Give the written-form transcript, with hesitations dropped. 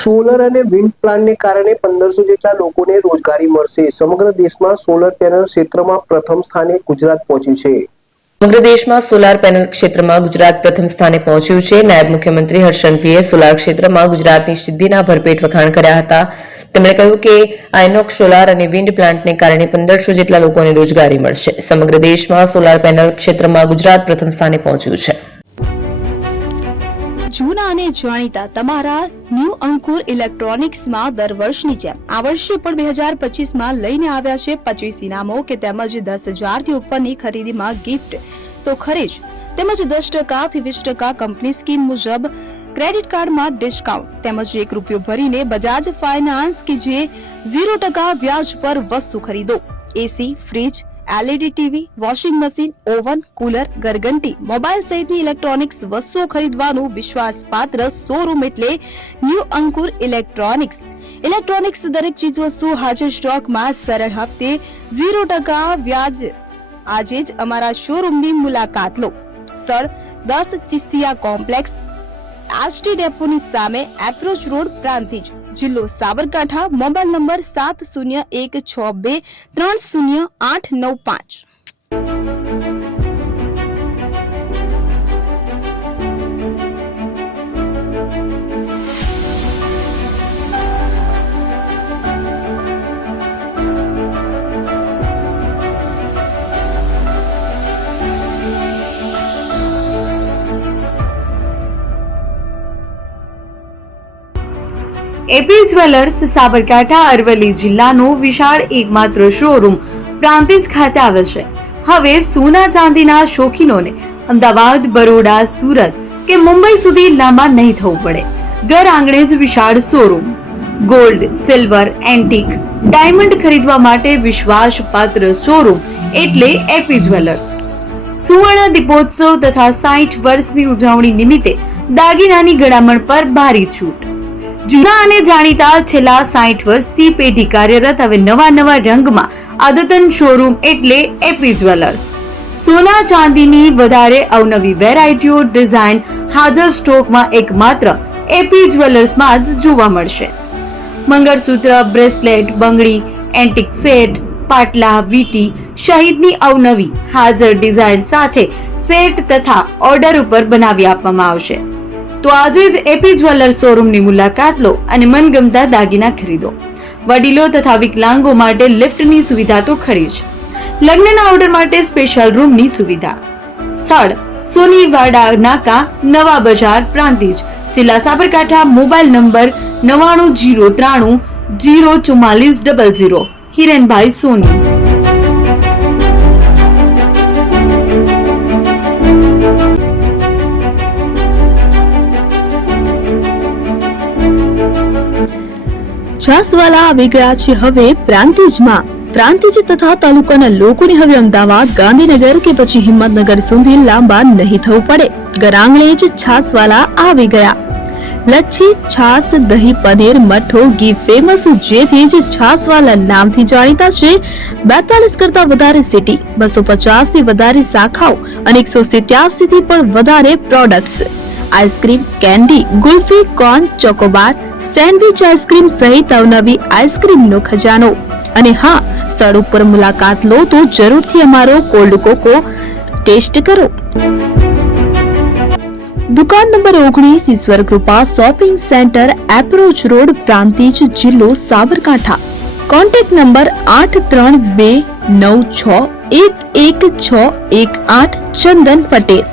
Solar અને wind પ્લાન્ટને કારણે 1500 જેટલા લોકોને રોજગારી મળશે. સમગ્ર દેશમાં સોલર પેનલ ક્ષેત્રમાં પ્રથમ સ્થાને ગુજરાત પહોંચ્યું છે. સમગ્ર દેશમાં સોલાર પેનલ ક્ષેત્રમાં ગુજરાત પ્રથમ સ્થાને પહોંચ્યું છે. નાયબ મુખ્યમંત્રી હર્ષ સંઘવીએ સોલાર ક્ષેત્રમાં ગુજરાતની સિદ્ધિના ભરપેટ વખાણ કર્યા હતા. તેમણે કહ્યું કે આઇનોક્સ સોલાર અને વિન્ડ પ્લાન્ટને કારણે 1500 જેટલા લોકોને રોજગારી મળશે. સમગ્ર દેશમાં સોલાર પેનલ ક્ષેત્રમાં ગુજરાત પ્રથમ સ્થાને પહોંચ્યું છે. જૂના અને જાણીતા તમારા ન્યૂ અંકુર ઇલેક્ટ્રોનિક્સમાં દર વર્ષની જેમ આ વર્ષે પણ 2025માં લઈને આવ્યા છે 25 ઇનામો કે તેમજ 10,000 થી ઉપરની ખરીદીમાં ગિફ્ટ તો ખરી જ, તેમજ 10% થી 20% કંપની સ્કીમ મુજબ ક્રેડિટ કાર્ડમાં ડિસ્કાઉન્ટ તેમજ ₹1 ભરીને બજાજ ફાઇનાન્સ કે જે 0% વ્યાજ પર વસ્તુ ખરીદો. AC, fridge, LED TV, washing machine, oven, cooler, ગરગંટી, મોબાઈલ સહિતની ઇલેક્ટ્રોનિક્સ વસ્તુઓ ખરીદવાનું વિશ્વાસપાત્ર શોરૂમ એટલે ન્યૂ અંકુર ઇલેક્ટ્રોનિક્સ. ઇલેક્ટ્રોનિક્સ દરેક ચીજ વસ્તુ હાજર સ્ટોકમાં સરળ હપ્તે 0% વ્યાજ. આજે જ અમારા શોરૂમની મુલાકાત લો. સ્થળ 10 ચિસ્તિયા કોમ્પ્લેક્સ, આષ્ટી ડેપોની સામે, એપ્રોચ રોડ, પ્રાંતિજ, જિલ્લો Sabarkantha. Mobile number 7016230895. AP jewellers Sabarkantha Aravalli જિલ્લાનો વિશાળ એકમાત્ર શોરૂમ પ્રાંતિજ ખાતે આવેલ છે. હવે સોના ચાંદીના શોખીનોને અમદાવાદ, બરોડા, સુરત કે મુંબઈ સુધી લાંબા નહીં થવું પડે. ઘર આંગણે જ વિશાળ showroom. Gold, silver, antique, diamond ખરીદવા માટે વિશ્વાસપાત્ર શોરૂમ એટલે એપી જ્વેલર્સ. સુવર્ણ દીપોત્સવ તથા 60 વર્ષની ઉજવણી નિમિત્તે દાગીનાની ગળામણ પર ભારી છૂટ. જૂના અને જાણીતા છેલ્લા 60 વર્ષથી પેઢી કાર્યરત હવે નવા રંગમાં અદ્યતન શોરૂમ એટલે એપી જ્વેલર્સ. સોના ચાંદીની વધારે અવનવી વેરાયટીઓ, ડિઝાઇન હાજર સ્ટોકમાં એકમાત્ર એપી જ્વેલર્સમાં જ જોવા મળશે. મંગળસૂત્ર, બ્રેસલેટ, બંગડી, એન્ટિક સેટ, પાટલા, વીટી સહિતની અવનવી હાજર ડિઝાઇન સાથે સેટ તથા ઓર્ડર ઉપર બનાવી આપવામાં આવશે. તો આજે જ એપી જ્વેલર્સ શોરૂમની મુલાકાત લો અને મનગમતા દાગીના ખરીદો. વડીલો તથા વિકલાંગો માટે લિફ્ટની સુવિધા તો ખરી જ. લગ્નના ઓર્ડર માટે સ્પેશિયલ રૂમની સુવિધા. સ્થળ સોનીવાડા નાકા, નવા બજાર, પ્રાંતિજ, જિલ્લા સાબરકાંઠા. Mobile number 9903004400. હિરેનભાઈ સોની. છાસવાલા આવી ગયા છે હવે પ્રાંતિજમાં. પ્રાંતિજ તથા તાલુકાના લોકોને હવે અમદાવાદ, ગાંધીનગર કે પછી હિંમતનગર સુધી લાંબા નહીં થવું પડે. ઘર આંગણે જ છાસવાલા આવી ગયા. લચ્છી, છાસ, દહીં, પનીર, મઠો, ઘી ફેમસ, જેથી જ છાસવાલા નામથી જાણીતા છે. 42 કરતા વધારે સિટી, 250 થી વધારે શાખાઓ અને 187 થી પણ વધારે products. Ice cream, candy, kulfi, corn, Chocobar, sandwich ice cream સહિત અવનવી આઈસ્ક્રીમનો ખજાનો. અને હા, સ્થળ ઉપર મુલાકાત લો તો જરૂરથી અમારો કોલ્ડ કોકો ટેસ્ટ કરો. દુકાન number 19, Ishwar Krupa shopping centre, approach road, Prantij, જિલ્લો સાબરકાંઠા. Contact number 8329611618. ચંદન પટેલ.